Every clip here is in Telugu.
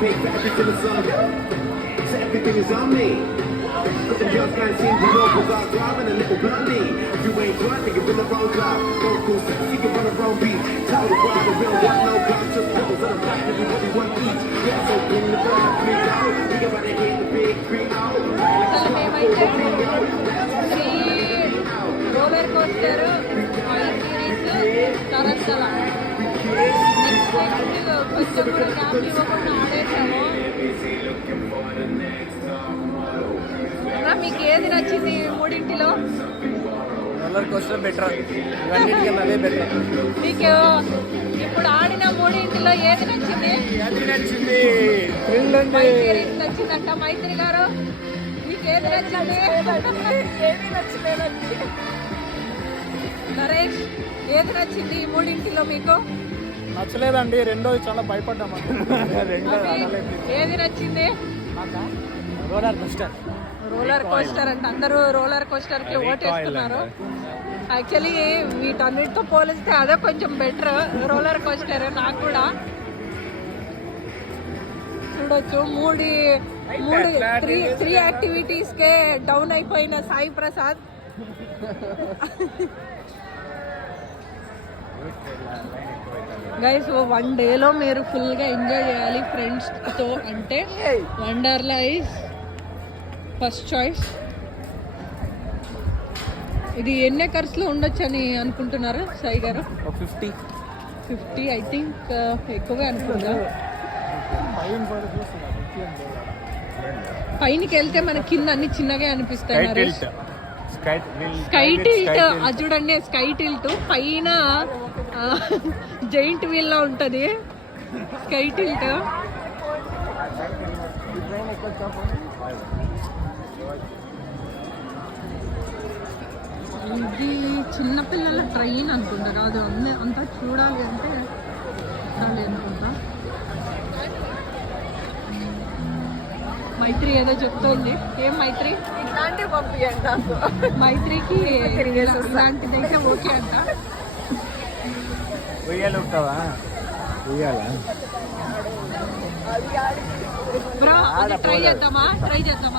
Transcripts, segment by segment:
big battery to the sun. So everything is on me. Cause them girls can't seem to know cause I'm driving a little bluntly. If you ain't drunk, you're in the wrong club. Go cool, you can run the wrong beat. Tell the world we don't want no guns, just pose on the back, everybody want eat. Yeah, so bring the ball, bring it out. We got to hit the big 3-0. అసలు మేమైతే రోలర్ కోస్టర్ సిరీస్ తరతల నెక్స్ట్ కొంచెం కూడా గ్యాప్ ఇవ్వకుండా ఆడేసాము. మీకు ఏది నచ్చింది మూడింటిలో? రోలర్ కోస్టర్ బెటర్, ఇవన్నిటికీ అదే బెటర్. మీకు ఇప్పుడు ఆడిన మూడింటిలో ఏది నచ్చింది? సిరీస్ నచ్చిందంట. మైత్రి గారు మీకు ఏది నచ్చింది? ఏది నచ్చలేదండి. నరేష్ ఏది నచ్చింది ఈ మూడింటిలో మీకు? నచ్చలేదండి, రెండోది చాలా భయపడ్డాము. ఏది నచ్చింది? Roller coaster. రోలర్ కోస్టర్ అంటే అందరూ రోలర్ కోస్టర్ కి ఓటేస్తున్నారు. యాక్చువల్లీ వీటన్నిటితో పోలిస్తే అదే కొంచెం బెటర్ రోలర్ కోస్టర్. నాకు కూడా చూడొచ్చు త్రీ యాక్టివిటీస్ కే డౌన్ అయిపోయిన సాయి ప్రసాద్. గైస్ 1 డేలో మీరు ఫుల్గా ఎంజాయ్ చేయాలి ఫ్రెండ్స్తో అంటే వండర్లా ఈజ్ ఫస్ట్ చాయిస్. ఇది ఎన్ని ఎకర్స్లో ఉండొచ్చు అని అనుకుంటున్నారు సాయి గారు? 50 ఐ థింక్ ఎక్కువగా అనుకుంటా. పైనకి వెళ్తే మన కింద అన్ని చిన్నగా అనిపిస్తాయి. స్కై టిల్ట్ అది చూడండి, స్కై టిల్ట్ పైన జైంట్ వీల్ లా ఉంటది స్కై టిల్ట్. ఇది చిన్నపిల్లల ట్రైన్ అనుకుంటారు, అది అంతా చూడాలి అంటే చూడాలి అనుకుంటా. మైత్రి ఏదో చెప్తోంది. ఏం మైత్రి? ఇట్లాంటివి పంపించండి నాకు. మైత్రికి ఇలాంటిదైతే ఓకే అంట. ఉయ్యాలు ఉంటావా? ఉయ్యాలా బ్రో, అది ట్రై చేద్దామా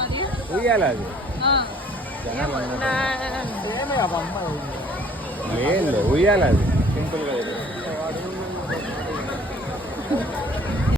అది? ఉయ్యాలా అది లేదు, ఉయ్యాలా అది సింపుల్గా.